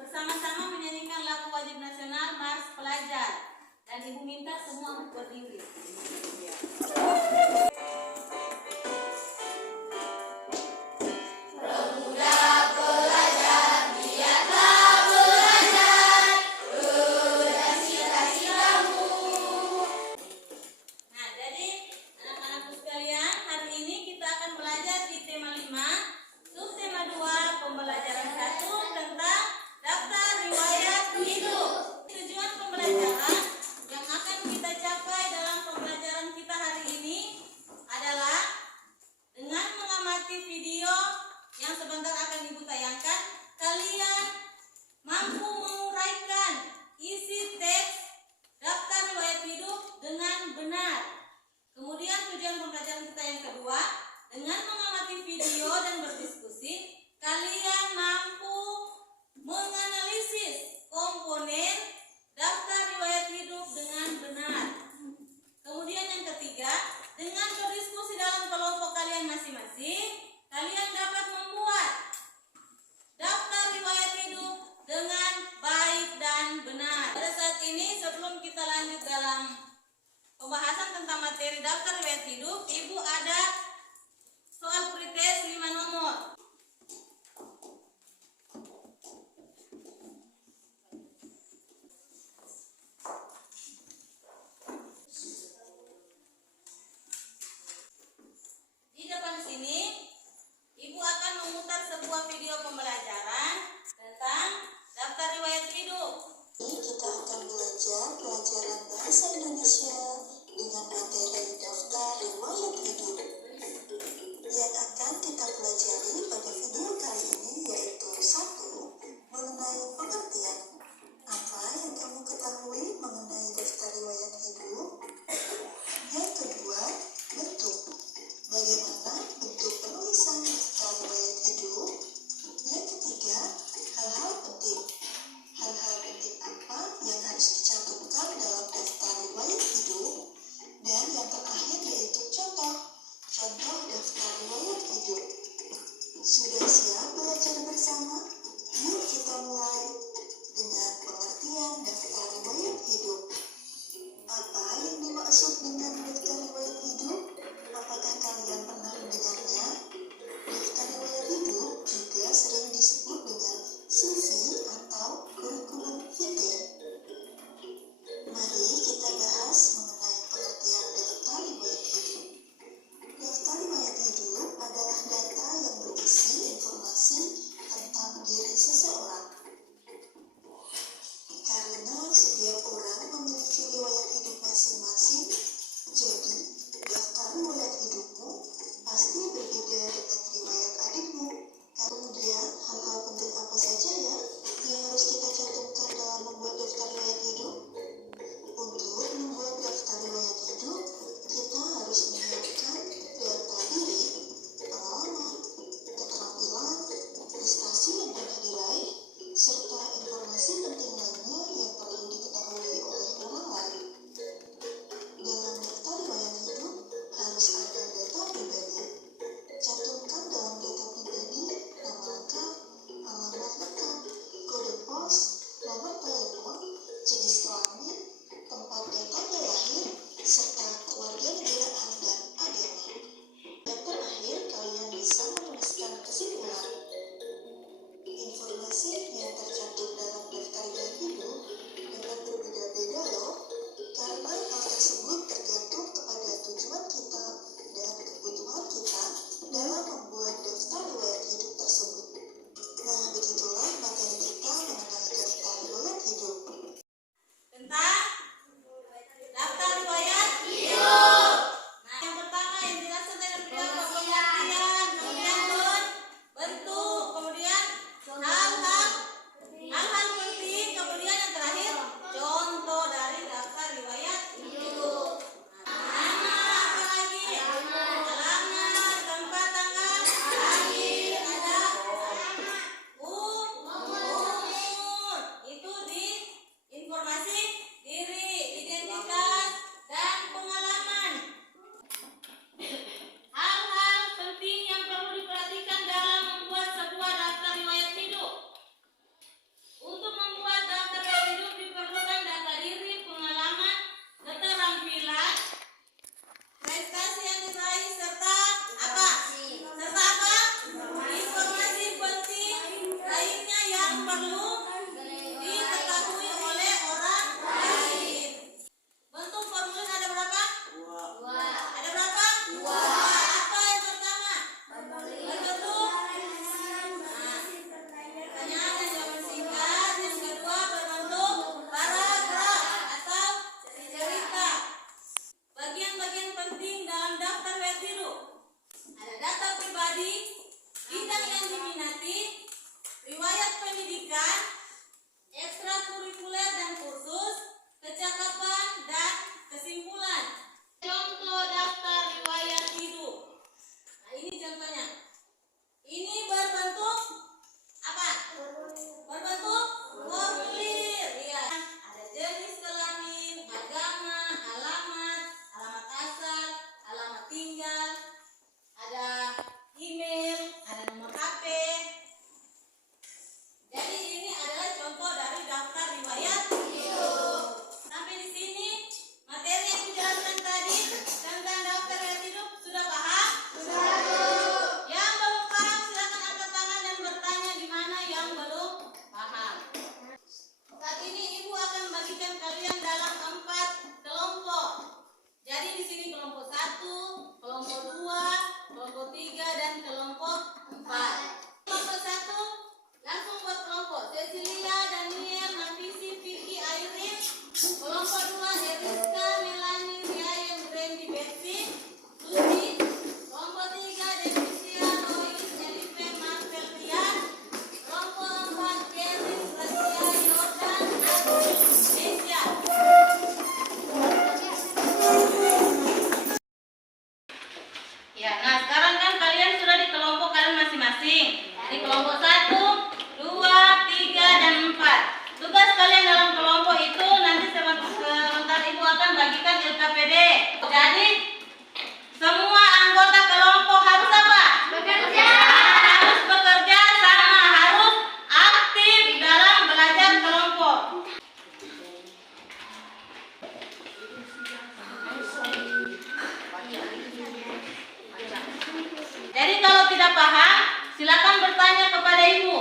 Bersama-sama menyanyikan lagu wajib nasional Mars Pelajar, dan Ibu minta semua berdiri. Nah, jadi anak-anakku sekalian, hari ini kita akan belajar di tema 5, subtema 2, pembelajaran 1 tentang daftar riwayat hidup. Tujuan pembelajaran yang akan kita capai dalam pembelajaran kita hari ini adalah dengan mengamati video yang sebentar akan Ibu tayangkan, kalian mampu menguraikan isi teks daftar riwayat hidup dengan benar. Kemudian tujuan pembelajaran kita yang kedua, dengan mengamati video dan berdiskusi, kalian mampu menganalisis komponen daftar riwayat hidup dengan benar. Kemudian yang ketiga, dengan berdiskusi dalam kelompok kalian masing-masing, kalian dapat membuat daftar riwayat hidup dengan baik dan benar. Pada saat ini, sebelum kita lanjut dalam pembahasan tentang materi daftar riwayat hidup, Ibu ada soal pretest 5 nomor. Di depan sini, Ibu akan memutar sebuah video pembelajaran tentang daftar riwayat hidup. Kita akan belajar pelajaran bahasa Indonesia dengan materi daftar riwayat hidup. Yang akan kita pelajari pada video kali ini yaitu 1. Mengenai pengertian. Apa yang kamu ketahui mengenai daftar riwayat hidup? Yang kedua, bentuk. Bagaimana bentuk penulisan daftar riwayat hidup? Yang ketiga, hal-hal penting. Hal-hal penting apa yang harus dicantumkan dalam daftar riwayat hidup? Dan yang terakhir yaitu contoh daftar riwayat hidup. Sudah siap belajar bersama? Yuk kita mulai dengan pengertian daftar riwayat hidup. Apa yang dimaksud dengan daftar riwayat hidup? Apakah kalian pernah mendengarnya? Daftar riwayat hidup juga sering disebut dengan CV atau kurikulum vitae. Mari kita bahas mengenai pengertian daftar riwayat hidup. Daftar riwayat hidup adalah data yang berisi informasi tentang diri seseorang. Karena setiap orang memiliki riwayat hidup masing-masing, jadi dan kelompok 4. Kelompok 1 langsung buat kelompok Cecilia, Daniel, Nafisi, Vicky, Airin. Kelompok 2 Eriska, Melanie, Ria, yang Randy, Betsy, Lucy. Kelompok 3 Denisia, Lois, Elipe, Marcel, Rian. Kelompok 4 Kelly, Gracia, Yordan, Adri, Nesya. Ya, nah sekarang kan kalian sudah di kelompok kalian masing-masing. Di kelompok 1, 2, 3, dan 4. Tugas kalian dalam kelompok itu nanti sebentar Ibu akan bagikan LKPD. Jadi semua anggota kelompok harus apa? Bekerja. Harus bekerja sama, harus aktif dalam belajar kelompok. Jadi kalau tidak paham, silakan bertanya kepada Ibu.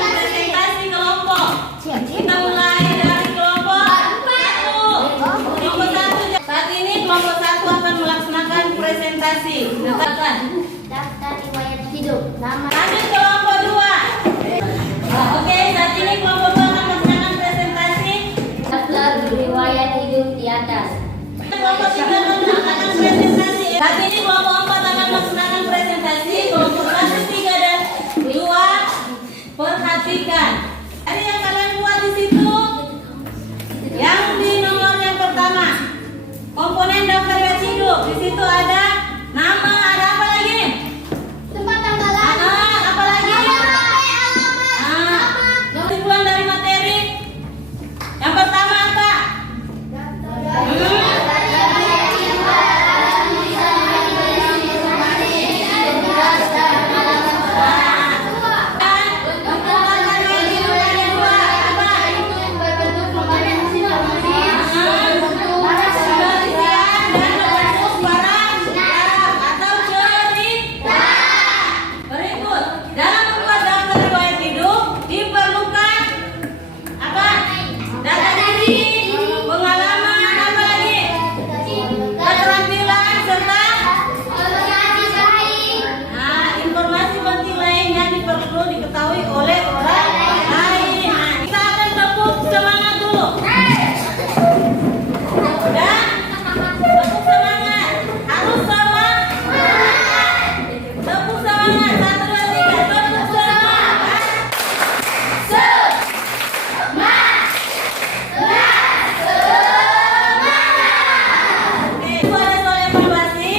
Presentasi kelompok. Kita mulai dari kelompok 1. Kelompok 1. Saat ini kelompok 1 akan melaksanakan presentasi. Katakan. Daftar riwayat hidup. Nama Lanjut kelompok 2. Oke, saat ini kelompok 2 akan melaksanakan presentasi. daftar riwayat hidup di atas. Kelompok 3 akan melaksanakan presentasi. Saat ini kelompok 4 akan melaksanakan presentasi. Kelompok 1, 3, dan 2 perhatikan. Ada yang kalian buat di situ. Yang di nomor yang pertama, komponen daftar riwayat hidup. Di situ ada nama, ada apa lagi? Tempat tanggalan. Apa lagi? Kesimpulan dari materi. Yang pertama apa? Diketahui oleh orang lain. Nah, kita akan tepuk semangat dulu. Dan tepuk semangat. Harus sama. Tepuk semangat. 1, 2, 3. Tepuk semangat. Oke, itu ada soal evaluasi.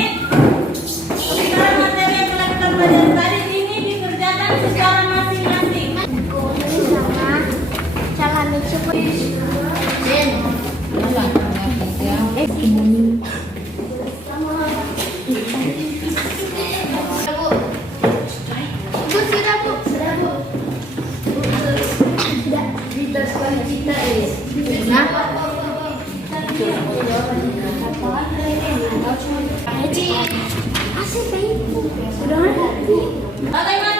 Sekarang materi yang telah kita pelajari tadi ini dikerjakan secara masing-masing. Sama cara mencukup. Bagaimana